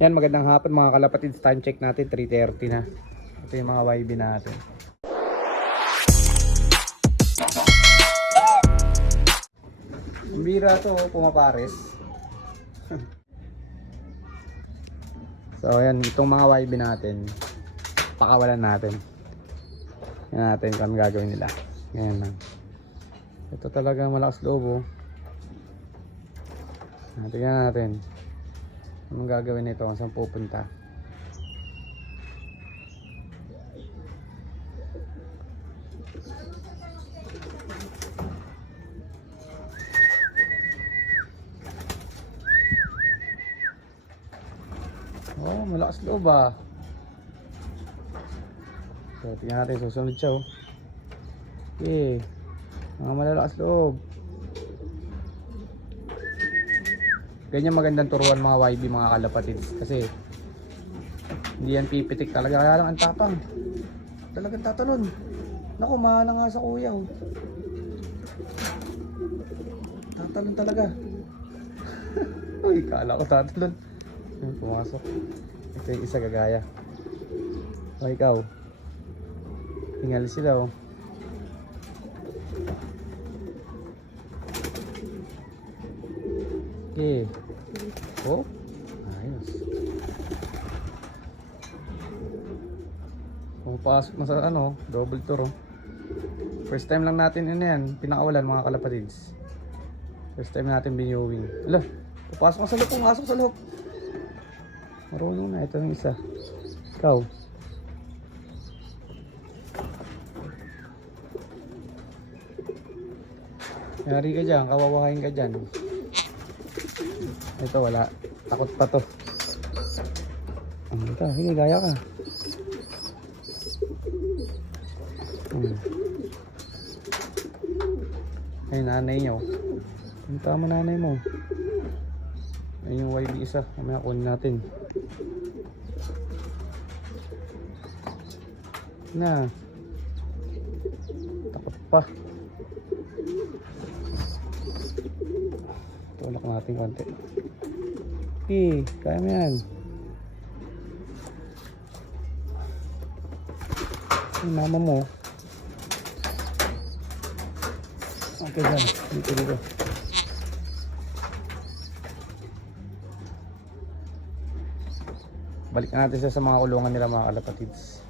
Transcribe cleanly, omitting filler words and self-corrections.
Yan, magandang hapon mga kalapatid. Time check natin, 3:30 na. Ito yung mga YB natin. Ang bira to, pumapares. So ayan, itong mga YB natin, pakawalan natin. Yan natin kung ano gagawin nila. Ganyan lang. Ito talaga malakas loob, oh. Tingnan natin anong gagawin nito, saan pupunta. Oh, malakas loob ah. So tingnan natin, susunod siya, oh. Okay, mga malalakas loob. Ganyan magandang turuan mga YB mga kalapatid, kasi hindi yan pipitik talaga, kaya lang ang tapang. Talagang tatalon. Naku, mahana nga sa kuya, oh. Tatalon talaga. Uy, kala ko tatalon. Pumasok. Ito yung isa gagaya. O ikaw, tingal sila, oh. Okay. Oh, ayos. Pumapasok na sa ano, double tour, oh. First time lang natin yan, pinakawalan mga kalapatids. First time natin binuwing. Ala, papasok na sa loob, pumasok sa loob. Marunong na, ito yung isa. Ikaw. Yari ka dyan, kawawahin ka dyan. Ito wala, takot pa to. Ito, sige, gaya ka. Ay, nanay nyo. Ang tama nanay mo. Ay, yung YB isa, mamaya kunin natin. Na, takot pa. Tulak natin konti. Okay, kaya mo yan. Ay, mama mo. Okay dyan, dito. Balik natin siya sa mga kulungan nila mga kalapatids.